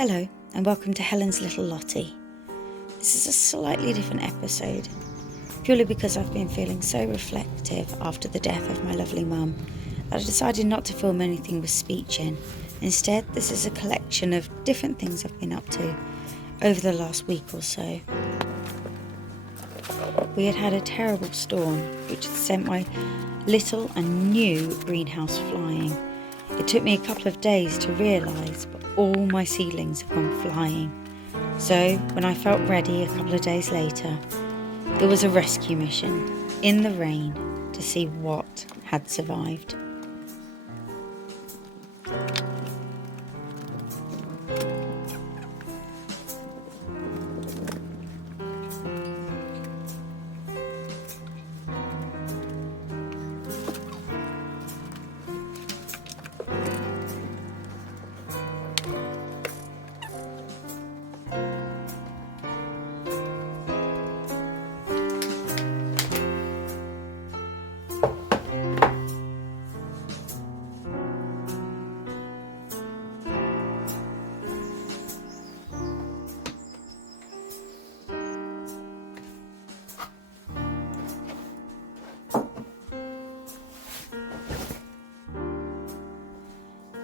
Hello and welcome to Helen's Little Lottie. This is a slightly different episode, purely because I've been feeling so reflective after the death of my lovely mum that I decided not to film anything with speech in. Instead, this is a collection of different things I've been up to over the last week or so. We had a terrible storm which had sent my little and new greenhouse flying. It took me a couple of days to realise, but all my seedlings had gone flying. So when I felt ready a couple of days later, it was a rescue mission in the rain to see what had survived.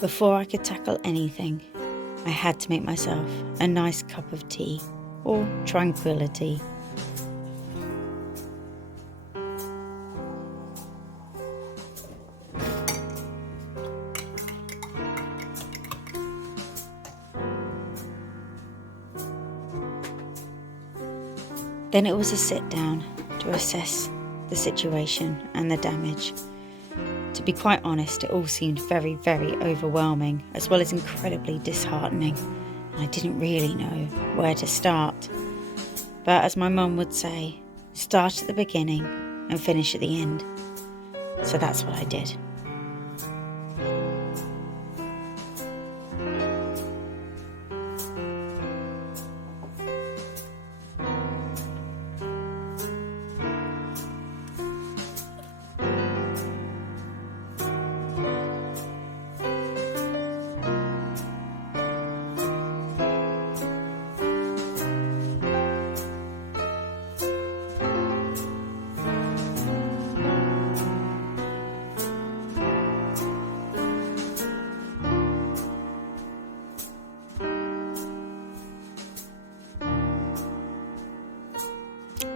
Before I could tackle anything, I had to make myself a nice cup of tea, or tranquility. Then it was a sit down to assess the situation and the damage. To be quite honest, it all seemed very, very overwhelming, as well as incredibly disheartening. I didn't really know where to start. But as my mum would say, start at the beginning and finish at the end. So that's what I did.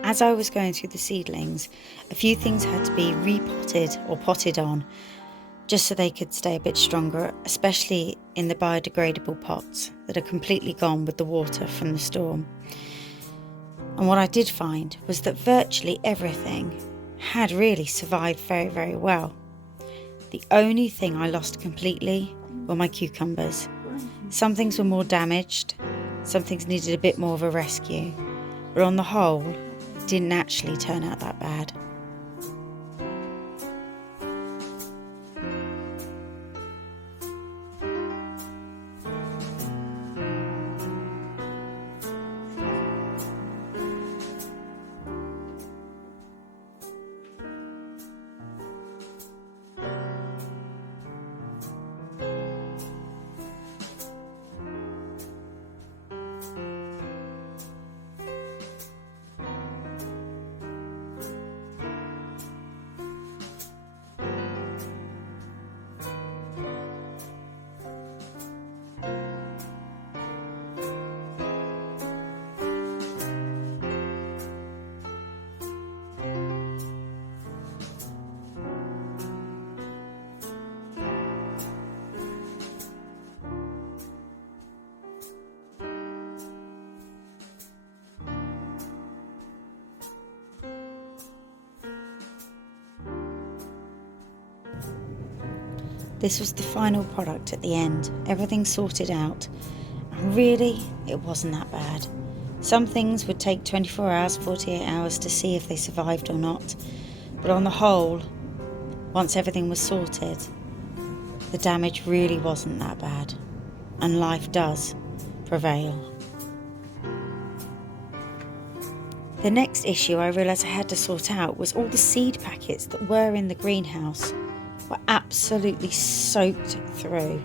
As I was going through the seedlings, a few things had to be repotted or potted on, just so they could stay a bit stronger, especially in the biodegradable pots that are completely gone with the water from the storm. And what I did find was that virtually everything had really survived very, very well. The only thing I lost completely were my cucumbers. Some things were more damaged, some things needed a bit more of a rescue, but on the whole, it didn't actually turn out that bad. This was the final product at the end, everything sorted out, and really it wasn't that bad. Some things would take 24 hours, 48 hours to see if they survived or not, but on the whole, once everything was sorted, the damage really wasn't that bad, and life does prevail. The next issue I realised I had to sort out was all the seed packets that were in the greenhouse were absolutely soaked through.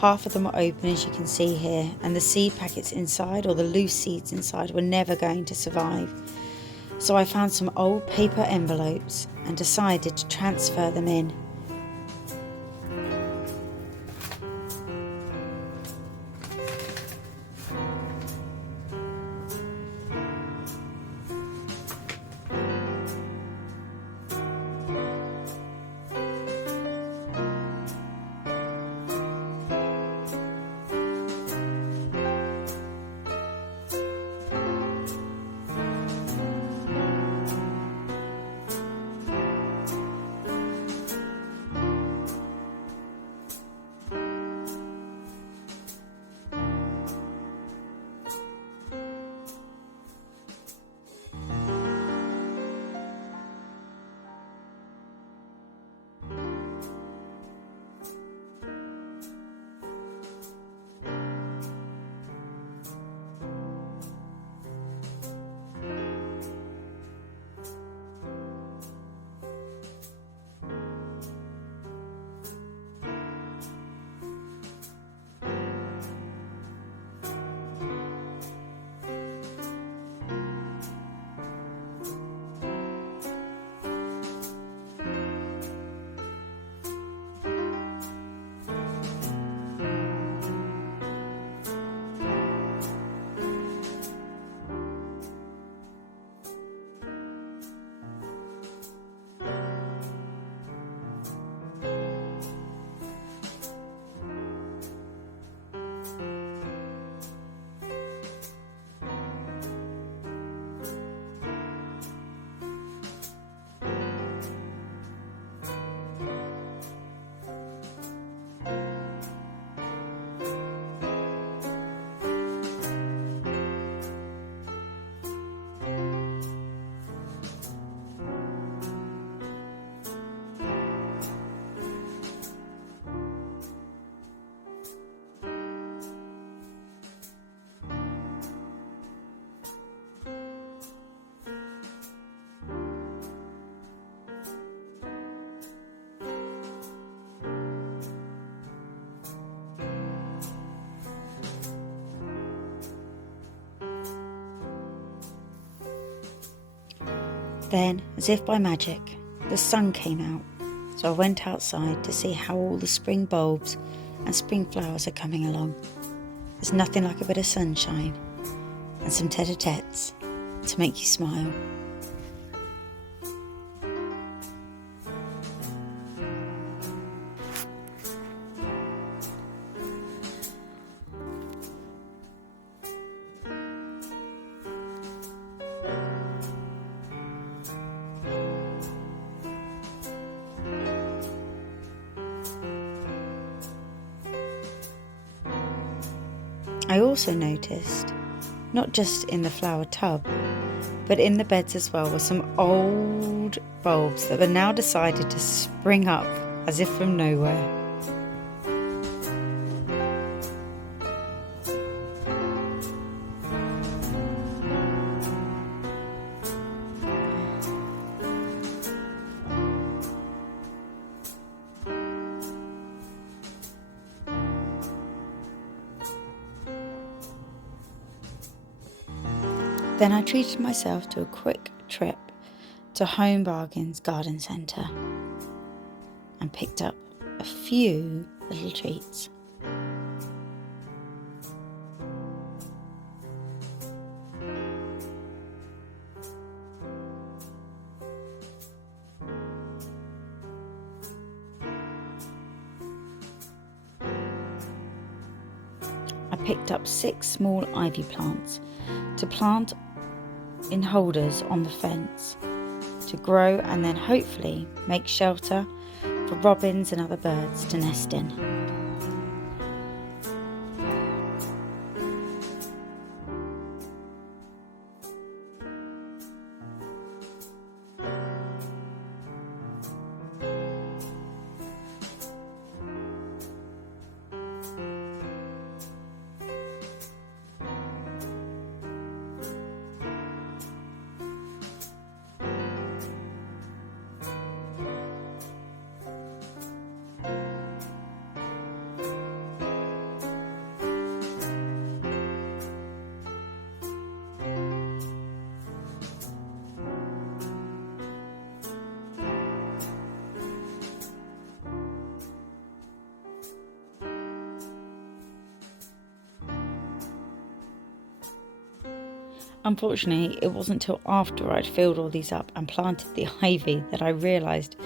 Half of them were open, as you can see here, and the seed packets inside, or the loose seeds inside, were never going to survive. So I found some old paper envelopes and decided to transfer them in. Then, as if by magic, the sun came out, so I went outside to see how all the spring bulbs and spring flowers are coming along. There's nothing like a bit of sunshine and some tete-a-tetes to make you smile. I also noticed, not just in the flower tub, but in the beds as well, were some old bulbs that were now decided to spring up as if from nowhere. Then I treated myself to a quick trip to Home Bargains Garden Centre and picked up a few little treats. I picked up 6 small ivy plants to plant in holders on the fence to grow and then hopefully make shelter for robins and other birds to nest in. Unfortunately, it wasn't until after I'd filled all these up and planted the ivy that I realised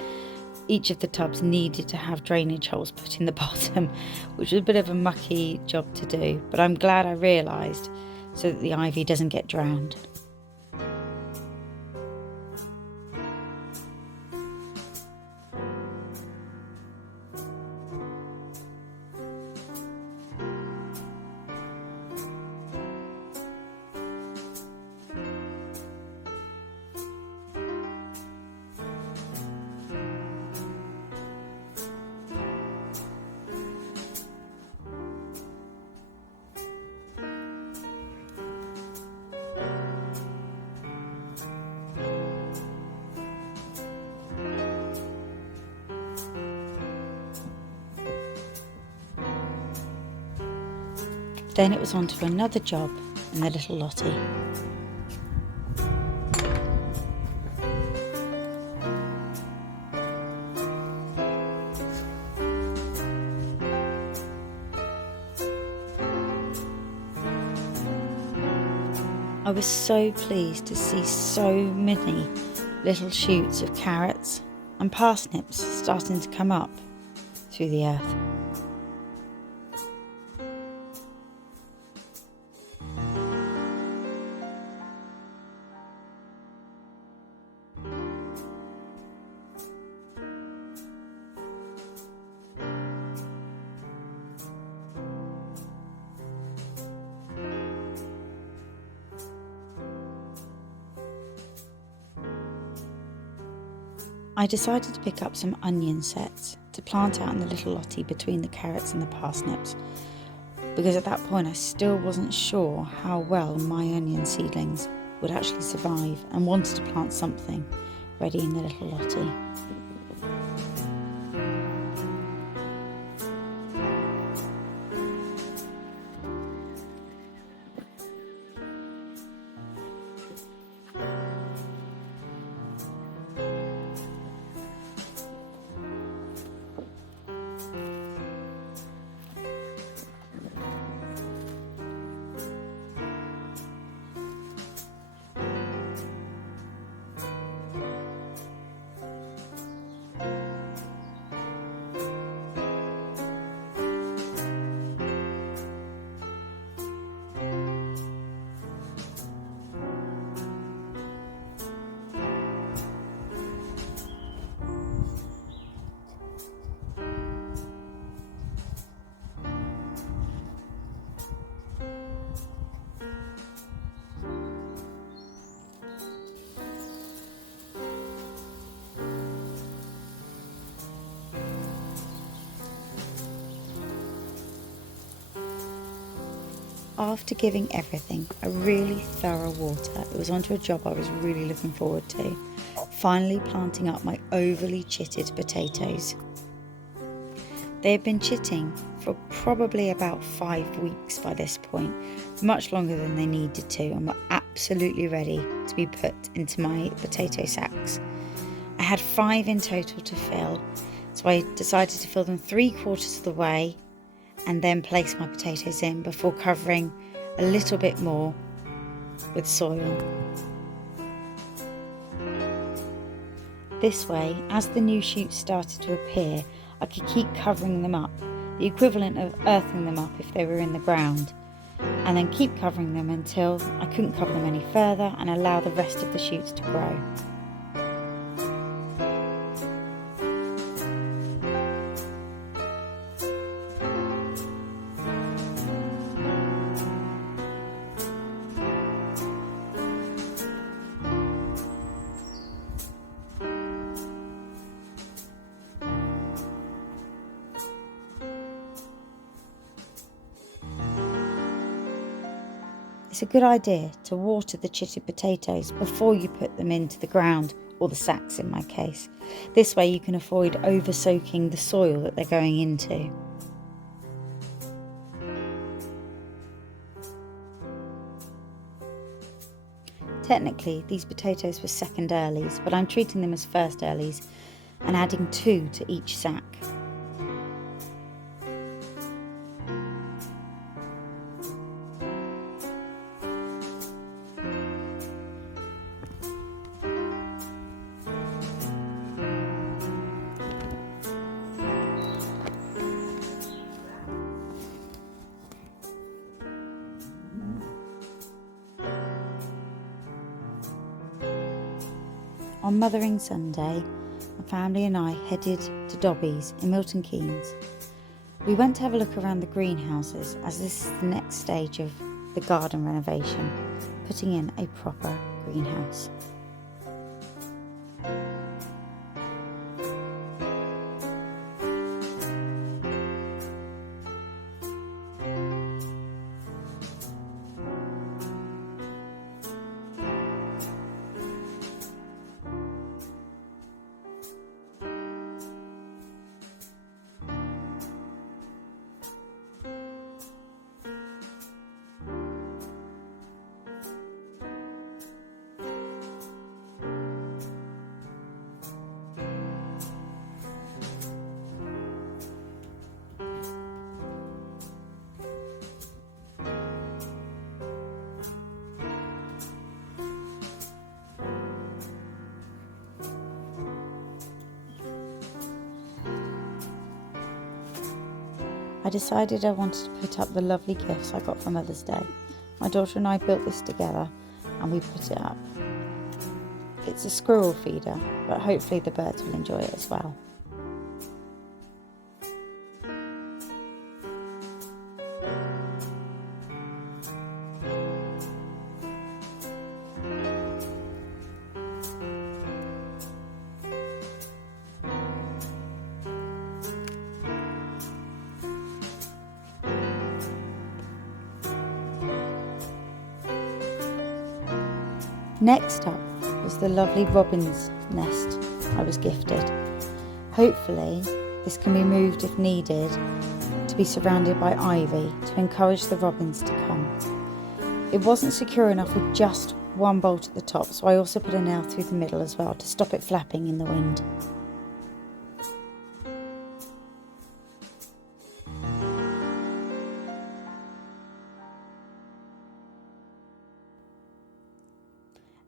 each of the tubs needed to have drainage holes put in the bottom, which was a bit of a mucky job to do, but I'm glad I realised so that the ivy doesn't get drowned. Then it was on to another job in the little Lottie. I was so pleased to see so many little shoots of carrots and parsnips starting to come up through the earth. I decided to pick up some onion sets to plant out in the little Lottie between the carrots and the parsnips, because at that point I still wasn't sure how well my onion seedlings would actually survive and wanted to plant something ready in the little Lottie. After giving everything a really thorough water, it was onto a job I was really looking forward to, finally planting up my overly chitted potatoes. They had been chitting for probably about 5 weeks by this point, much longer than they needed to, and were absolutely ready to be put into my potato sacks. I had 5 in total to fill, so I decided to fill them 3/4 of the way and then place my potatoes in before covering a little bit more with soil. This way, as the new shoots started to appear, I could keep covering them up, the equivalent of earthing them up if they were in the ground, and then keep covering them until I couldn't cover them any further and allow the rest of the shoots to grow. It's a good idea to water the chitted potatoes before you put them into the ground, or the sacks in my case. This way you can avoid over-soaking the soil that they're going into. Technically, these potatoes were second earlies, but I'm treating them as first earlies and adding 2 to each sack. On Mothering Sunday, my family and I headed to Dobby's in Milton Keynes. We went to have a look around the greenhouses, as this is the next stage of the garden renovation, putting in a proper greenhouse. I decided I wanted to put up the lovely gifts I got for Mother's Day. My daughter and I built this together and we put it up. It's a squirrel feeder, but hopefully the birds will enjoy it as well. Next up was the lovely robin's nest I was gifted. Hopefully this can be moved if needed to be surrounded by ivy to encourage the robins to come. It wasn't secure enough with just one bolt at the top, so I also put a nail through the middle as well to stop it flapping in the wind.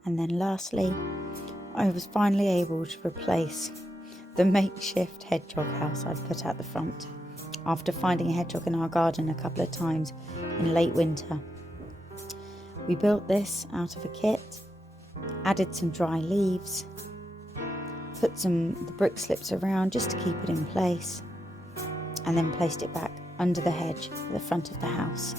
And then lastly, I was finally able to replace the makeshift hedgehog house I'd put out the front after finding a hedgehog in our garden a couple of times in late winter. We built this out of a kit, added some dry leaves, put the brick slips around just to keep it in place, and then placed it back under the hedge at the front of the house.